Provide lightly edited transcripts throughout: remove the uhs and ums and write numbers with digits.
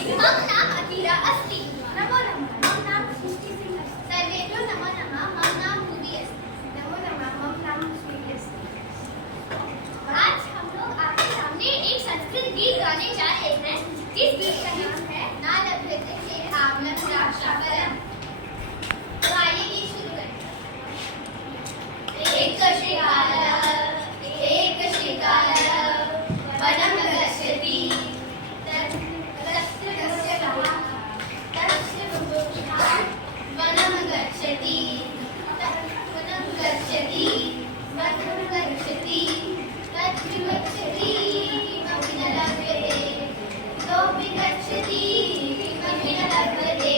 मम नाम अतीरा अस्ति। नमो नमः। मम नाम सृष्टि सिंह अस्ति। सर्वेभ्यो नमो नमः। मम नाम भूमि अस्ति। नमो नमः। मम नाम श्री अस्ति। आज हम लोग आपके सामने एक संस्कृत गीत गाने जा रहे हैं। इस गीत का नाम है ना लभ्यते चेत् आम्लं द्राक्षाफलम्। तो आइए गीत शुरू करें। एक श्रीकालः वनं गच्छति वनं गच्छति तद्विगच्छति किमपि न लभ्यते इतोऽपि गच्छति किमपि न लभ्यते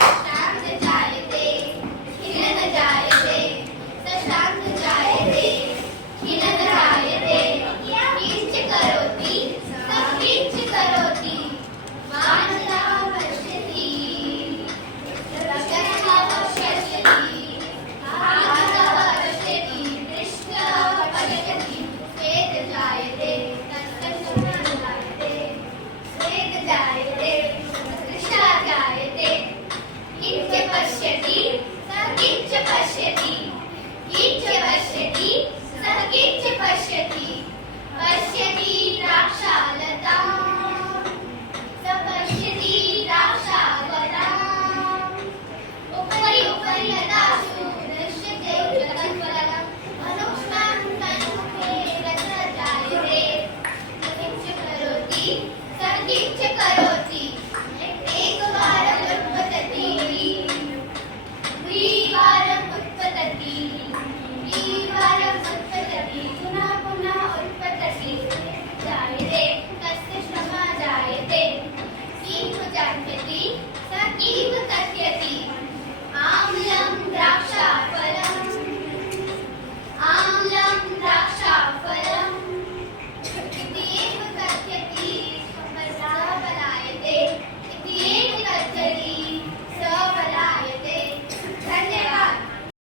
शान्त जायते खिल न जायते सशान्त जायते खिल न जायते किञ्च करोति स किञ्च करोति वानरः पश्यति रक्षकः पश्यति भागः पश्यति कृष्णः पश्यति श्वेत जायते तत्सशोभनं जायते श्वेत जायते कृष्णः जायते किञ्च पश्यति स किञ्च पश्यति किञ्च पश्यति स किञ्च पश्यति पश्यति द्राक्षालतां स पश्यति